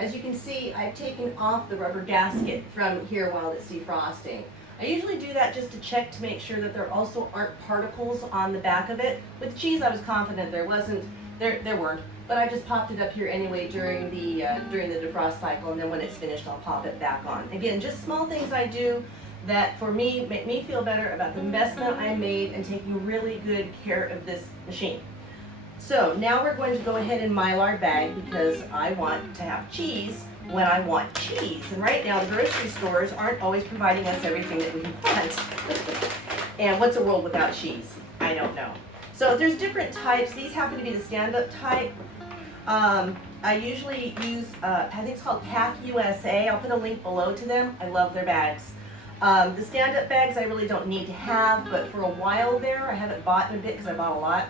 As you can see, I've taken off the rubber gasket from here while it's defrosting. I usually do that just to check to make sure that there also aren't particles on the back of it. With cheese, I was confident there weren't, but I just popped it up here anyway during the defrost cycle, and then when it's finished, I'll pop it back on. Again, just small things I do that for me make me feel better about the investment I made and taking really good care of this machine. So now we're going to go ahead and Mylar bag because I want to have cheese when I want cheese. And right now the grocery stores aren't always providing us everything that we want. And what's a world without cheese? I don't know. So there's different types. These happen to be the stand-up type. I usually use, I think it's called Pack USA. I'll put a link below to them. I love their bags. The stand-up bags I really don't need to have, but for a while there, I haven't bought in a bit because I bought a lot.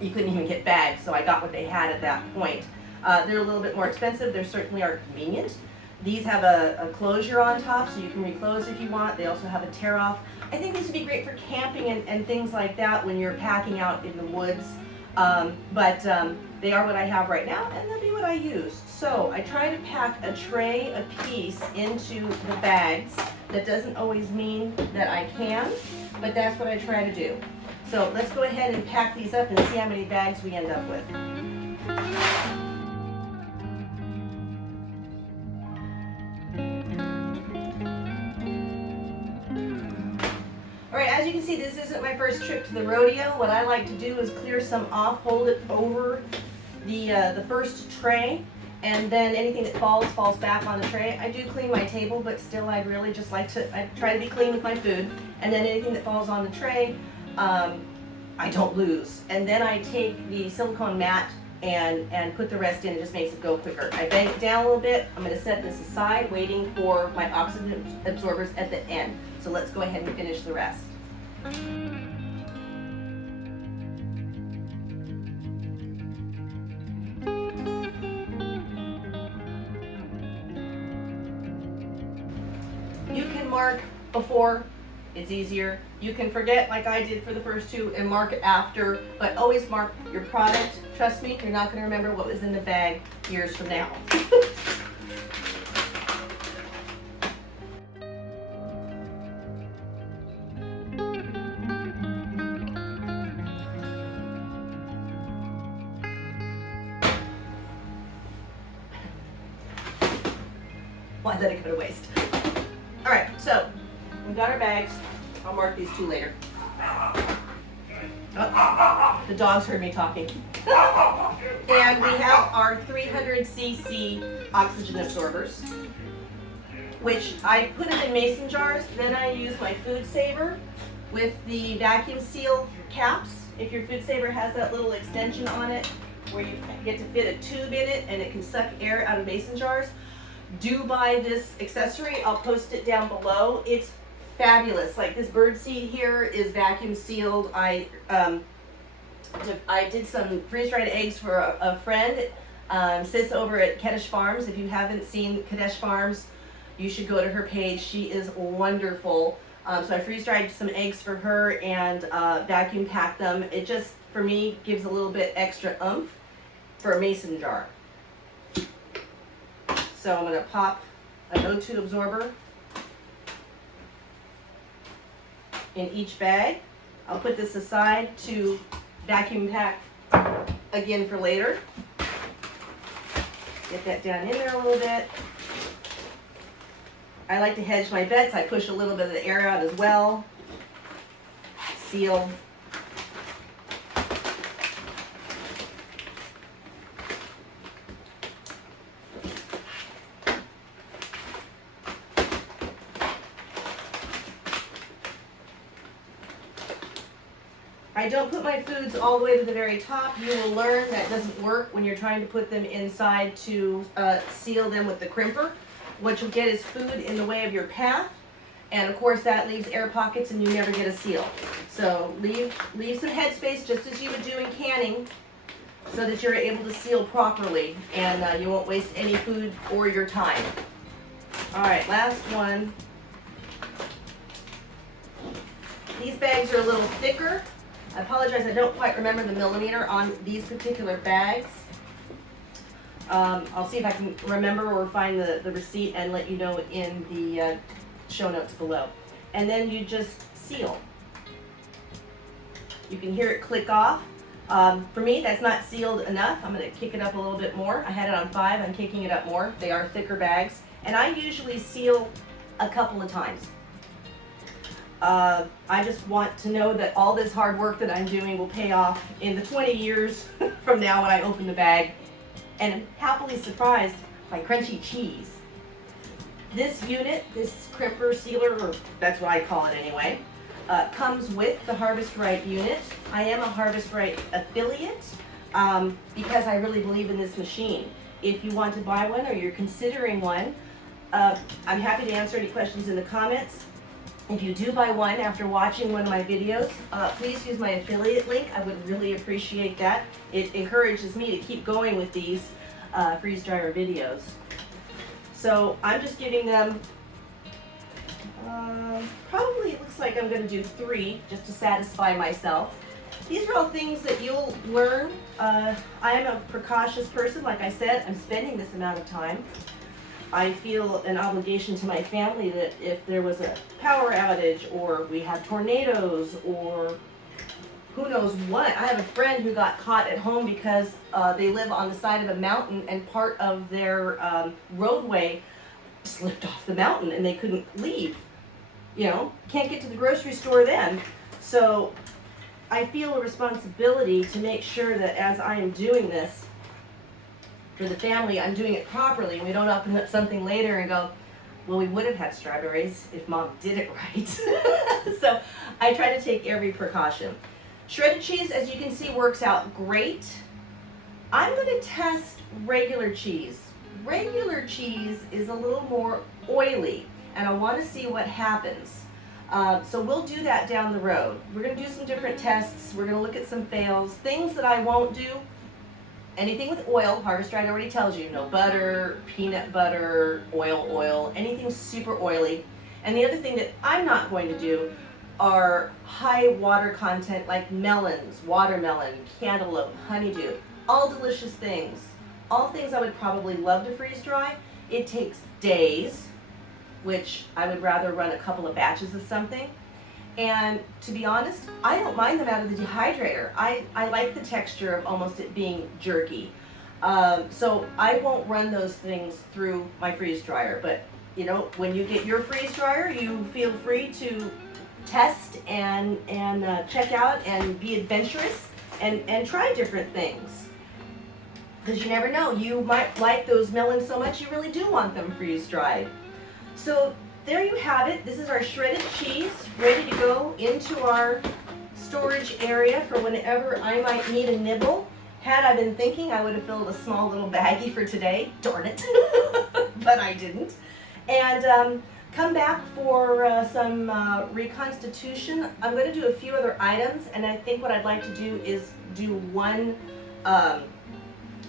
You couldn't even get bags, so I got what they had at that point. They're a little bit more expensive. They certainly are convenient. These have a closure on top, so you can reclose if you want. They also have a tear off. I think these would be great for camping and things like that when you're packing out in the woods. But they are what I have right now, and they'll be what I use. So I try to pack a tray apiece into the bags. That doesn't always mean that I can, but that's what I try to do. So let's go ahead and pack these up and see how many bags we end up with. Alright, as you can see, this isn't my first trip to the rodeo. What I like to do is clear some off, hold it over the first tray, and then anything that falls back on the tray. I do clean my table, but still I'd really just like to, I try to be clean with my food, and then anything that falls on the tray, I don't lose. And then I take the silicone mat and put the rest in. It just makes it go quicker. I bang it down a little bit. I'm going to set this aside, waiting for my oxygen absorbers at the end. So let's go ahead and finish the rest. You can mark before. It's easier. You can forget like I did for the first two and mark it after, but always mark your product. Trust me, you're not going to remember what was in the bag years from now. Why let it go to waste? All right, so we've got our bags. I'll mark these two later. Oh, the dogs heard me talking. And we have our 300cc oxygen absorbers, which I put them in mason jars. Then I use my food saver with the vacuum seal caps. If your food saver has that little extension on it where you get to fit a tube in it and it can suck air out of mason jars, do buy this accessory. I'll post it down below. It's fabulous. Like this bird seed here is vacuum sealed. I did some freeze-dried eggs for a friend, sis over at Kadesh Farms. If you haven't seen Kadesh Farms, you should go to her page. She is wonderful. So I freeze-dried some eggs for her and vacuum packed them. It just, for me, gives a little bit extra oomph for a mason jar. So I'm going to pop an O2 absorber in each bag. I'll put this aside to vacuum pack again for later. Get that down in there a little bit. I like to hedge my bets. I push a little bit of the air out as well. Seal. I don't put my foods all the way to the very top. You will learn that doesn't work when you're trying to put them inside to seal them with the crimper. What you'll get is food in the way of your path, and of course that leaves air pockets and you never get a seal. So leave some headspace just as you would do in canning so that you're able to seal properly and you won't waste any food or your time. All right, last one. These bags are a little thicker. I apologize, I don't quite remember the millimeter on these particular bags. I'll see if I can remember or find the receipt and let you know in the show notes below. And then you just seal. You can hear it click off. For me, that's not sealed enough. I'm going to kick it up a little bit more. I had it on 5. I'm kicking it up more. They are thicker bags. And I usually seal a couple of times. I just want to know that all this hard work that I'm doing will pay off in the 20 years from now when I open the bag and am happily surprised by crunchy cheese. This unit, this crimper sealer, or that's what I call it anyway, comes with the Harvest Right unit. I am a Harvest Right affiliate because I really believe in this machine. If you want to buy one or you're considering one, I'm happy to answer any questions in the comments. If you do buy one after watching one of my videos, please use my affiliate link. I would really appreciate that. It encourages me to keep going with these freeze dryer videos. So I'm just giving them, probably it looks like I'm going to do 3 just to satisfy myself. These are all things that you'll learn. I am a precautious person. Like I said, I'm spending this amount of time. I feel an obligation to my family that if there was a power outage or we had tornadoes or who knows what. I have a friend who got caught at home because they live on the side of a mountain and part of their roadway slipped off the mountain and they couldn't leave. You know, can't get to the grocery store then. So I feel a responsibility to make sure that as I am doing this for the family, I'm doing it properly and we don't open up something later and go, well, we would have had strawberries if Mom did it right. So I try to take every precaution. Shredded cheese, as you can see, works out great. I'm going to test regular cheese. Regular cheese is a little more oily, and I want to see what happens. So we'll do that down the road. We're going to do some different tests. We're going to look at some fails. Things that I won't do, anything with oil, Harvest Right already tells you, no butter, peanut butter, oil, anything super oily. And the other thing that I'm not going to do are high water content like melons, watermelon, cantaloupe, honeydew, all delicious things. All things I would probably love to freeze dry. It takes days, which I would rather run a couple of batches of something. And to be honest, I don't mind them out of the dehydrator. I like the texture of almost it being jerky. So I won't run those things through my freeze dryer. But you know, when you get your freeze dryer, you feel free to test and check out and be adventurous and try different things. Because you never know, you might like those melons so much you really do want them freeze dried. So there you have it. This is our shredded cheese ready to go into our storage area for whenever I might need a nibble. Had I been thinking, I would have filled a small little baggie for today. Darn it. But I didn't. And come back for some reconstitution. I'm going to do a few other items, and I think what I'd like to do is do one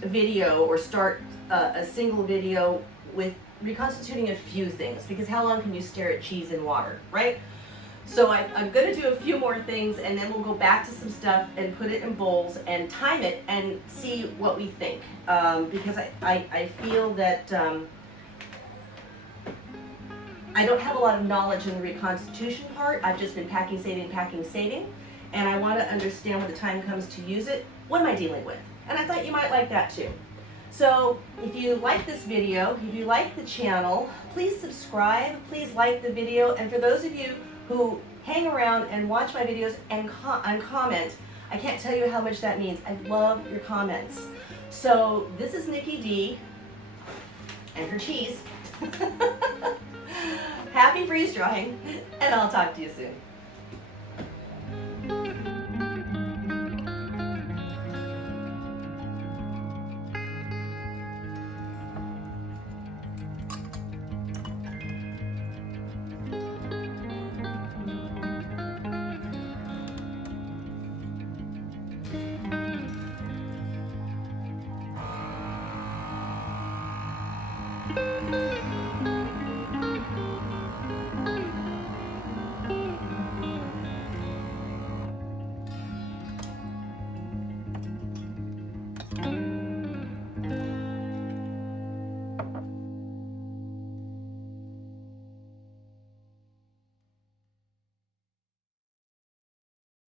video or start a single video with reconstituting a few things, because how long can you stare at cheese in water, right? So I'm going to do a few more things, and then we'll go back to some stuff and put it in bowls and time it and see what we think, because I feel that I don't have a lot of knowledge in the reconstitution part. I've just been packing, saving, and I want to understand when the time comes to use it, what am I dealing with? And I thought you might like that too. So if you like this video, if you like the channel, please subscribe, please like the video, and for those of you who hang around and watch my videos and comment, I can't tell you how much that means. I love your comments. So this is Nikki D and her cheese. Happy freeze drying, and I'll talk to you soon.